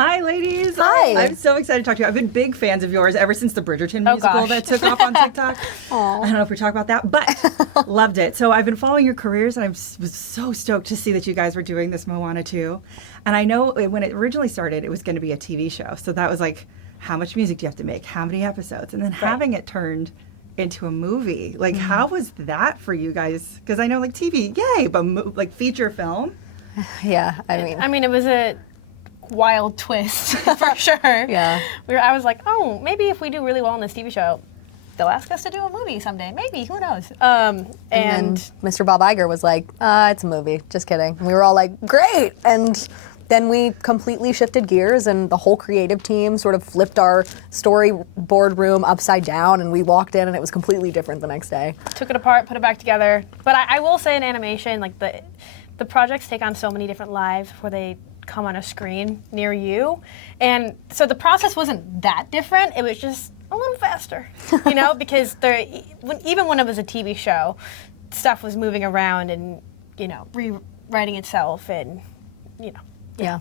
Hi, ladies. Hi. I'm so excited to talk to you. I've been big fans of yours ever since the Bridgerton musical that took off on TikTok. I don't know if we talk about that, but loved it. So I've been following your careers, and I was so stoked to see that you guys were doing this Moana 2. And I know when it originally started, it was going to be a TV show. So that was like, how much music do you have to make? How many episodes? And then having it turned into a movie. Like, how was that for you guys? Because I know, like, TV, yay, but like feature film. Yeah, I mean, it was a wild twist for sure. Yeah. I was like, oh, maybe if we do really well on this TV show, they'll ask us to do a movie someday. Maybe, who knows? And Mr. Bob Iger was like, it's a movie. Just kidding. And we were all like, great. And then we completely shifted gears, and the whole creative team sort of flipped our storyboard room upside down, and we walked in, and it was completely different the next day. Took it apart, put it back together. But I will say in animation, like the projects take on so many different lives before they come on a screen near you. And so the process wasn't that different. It was just a little faster, you know, because even when it was a TV show, stuff was moving around and, you know, rewriting itself and, you know. Yeah.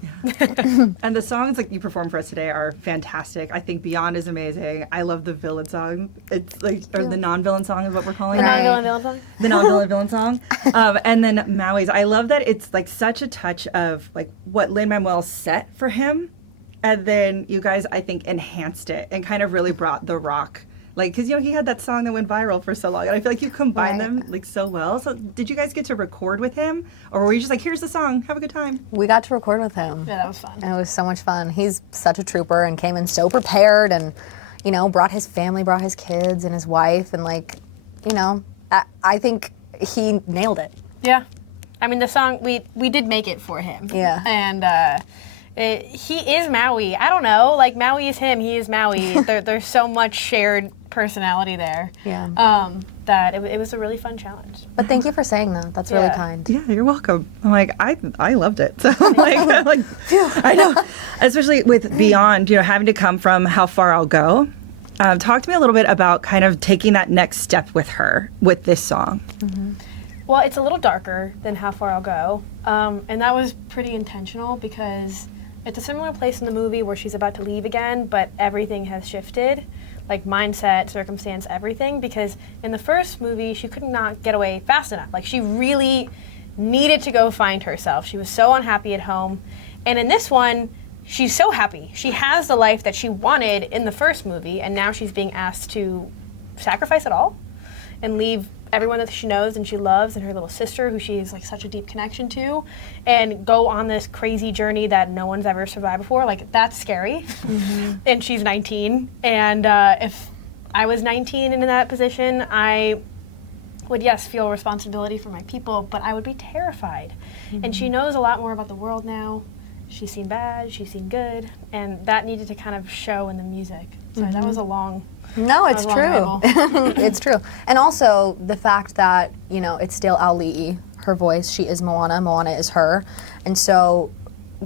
And the songs like you performed for us today are fantastic. I think Beyond is amazing. I love the villain song. It's like, or the non-villain song is what we're calling it. The non-villain villain song? The non-villain villain song. And then Maui's. I love that it's like such a touch of like what Lin-Manuel set for him. And then you guys, I think, enhanced it and kind of really brought the rock. Like, because, you know, he had that song that went viral for so long, and I feel like you combined them, like, so well. So did you guys get to record with him? Or were you just like, here's the song, have a good time? We got to record with him. Yeah, that was fun. And it was so much fun. He's such a trooper and came in so prepared and, you know, brought his family, brought his kids and his wife. And, like, you know, I think he nailed it. Yeah. I mean, the song, we did make it for him. Yeah. And he is Maui. I don't know. Like, Maui is him. He is Maui. There's so much shared personality there. Yeah. That it was a really fun challenge. But thank you for saying that. That's really kind. Yeah, you're welcome. I'm like, I loved it. So I'm like, I know. Especially with Beyond, you know, having to come from How Far I'll Go. Talk to me a little bit about kind of taking that next step with her with this song. Mm-hmm. Well, it's a little darker than How Far I'll Go. And that was pretty intentional because it's a similar place in the movie where she's about to leave again, but everything has shifted. Like mindset, circumstance, everything. Because in the first movie, she could not get away fast enough. Like, she really needed to go find herself. She was so unhappy at home. And in this one, she's so happy. She has the life that she wanted in the first movie, and now she's being asked to sacrifice it all and leave everyone that she knows and she loves and her little sister who she has like such a deep connection to, and go on this crazy journey that no one's ever survived before. Like, that's scary. Mm-hmm. And she's 19, and if I was 19 and in that position, I would, yes, feel responsibility for my people, but I would be terrified. Mm-hmm. And she knows a lot more about the world now. She's seen bad, she's seen good, and that needed to kind of show in the music. So that was a long... No, it's true. It's true. And also the fact that, you know, it's still Auli'i, her voice. She is Moana. Moana is her. And so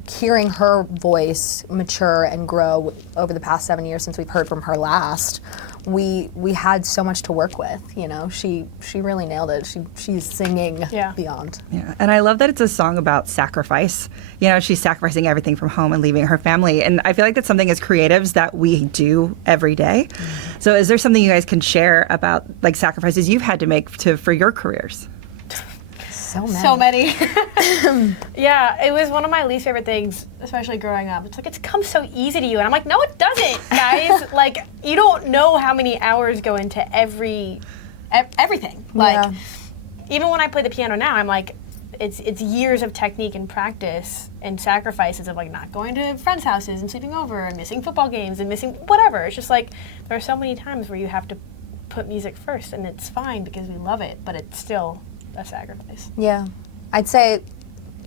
hearing her voice mature and grow over the past 7 years since we've heard from her last, we had so much to work with, you know. She really nailed it. She's singing Beyond. Yeah, and I love that it's a song about sacrifice. You know, she's sacrificing everything from home and leaving her family. And I feel like that's something as creatives that we do every day. Mm-hmm. So is there something you guys can share about like sacrifices you've had to make for your careers? So many. Yeah, it was one of my least favorite things, especially growing up. It's like, it's come so easy to you. And I'm like, no, it doesn't, guys. Like, you don't know how many hours go into everything. Like, even when I play the piano now, I'm like, it's years of technique and practice and sacrifices of like not going to friends' houses and sleeping over and missing football games and missing whatever. It's just like, there are so many times where you have to put music first, and it's fine because we love it, but it's still a sacrifice. Yeah. I'd say,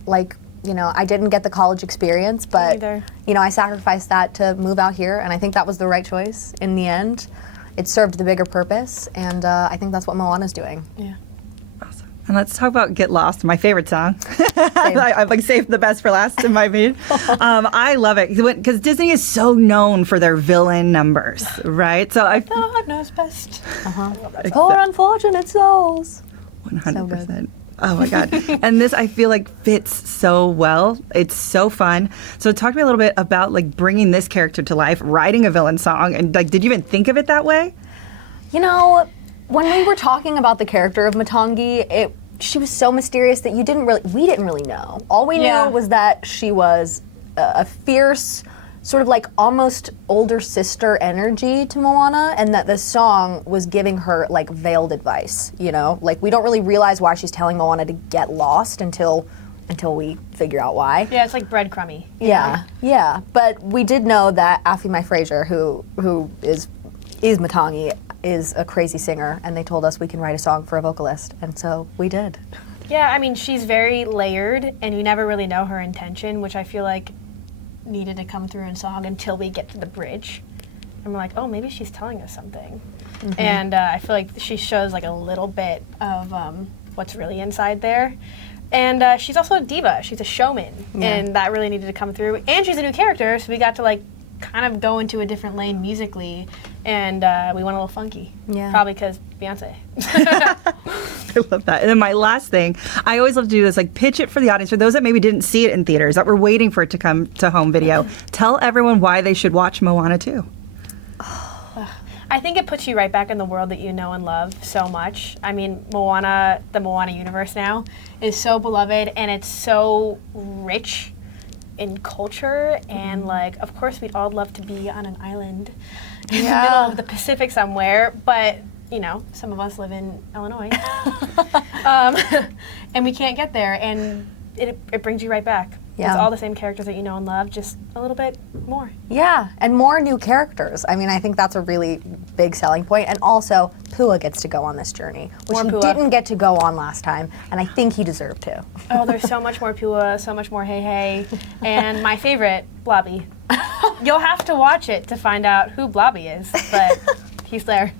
like, you know, I didn't get the college experience, but, you know, I sacrificed that to move out here, and I think that was the right choice in the end. It served the bigger purpose, and I think that's what Moana's doing. Yeah. Awesome. And let's talk about Get Lost, my favorite song. I've like saved the best for last in my opinion. I love it because Disney is so known for their villain numbers, right? So God knows best. Poor unfortunate souls. 100%. Oh my God. And this, I feel like, fits so well. It's so fun. So talk to me a little bit about like bringing this character to life, writing a villain song, and like, did you even think of it that way? You know, when we were talking about the character of Matangi, she was so mysterious that we didn't really know. All we knew was that she was a fierce, sort of like almost older sister energy to Moana, and that this song was giving her like veiled advice, you know? Like we don't really realize why she's telling Moana to get lost until we figure out why. Yeah, it's like breadcrumby. Yeah. But we did know that Afi Mai Fraser, who is Matangi, is a crazy singer, and they told us we can write a song for a vocalist, and so we did. Yeah, I mean, she's very layered, and you never really know her intention, which I feel like needed to come through in song until we get to the bridge. And we're like, oh, maybe she's telling us something. And I feel like she shows like a little bit of what's really inside there. And she's also a diva. She's a showman, and that really needed to come through. And she's a new character, so we got to like kind of go into a different lane musically, and we went a little funky. Yeah. Probably because Beyonce. I love that. And then my last thing, I always love to do this, like pitch it for the audience, for those that maybe didn't see it in theaters, that were waiting for it to come to home video. Tell everyone why they should watch Moana 2. I think it puts you right back in the world that you know and love so much. I mean, Moana, the Moana universe now, is so beloved, and it's so rich in culture, and like, of course, we'd all love to be on an island in the middle of the Pacific somewhere, but you know, some of us live in Illinois, and we can't get there, and it brings you right back. Yeah. It's all the same characters that you know and love, just a little bit more. Yeah, and more new characters. I mean, I think that's a really big selling point. And also, Pua gets to go on this journey, which he didn't get to go on last time, and I think he deserved to. Oh, there's so much more Pua, so much more Hey Hey, and my favorite, Blobby. You'll have to watch it to find out who Blobby is, but he's there.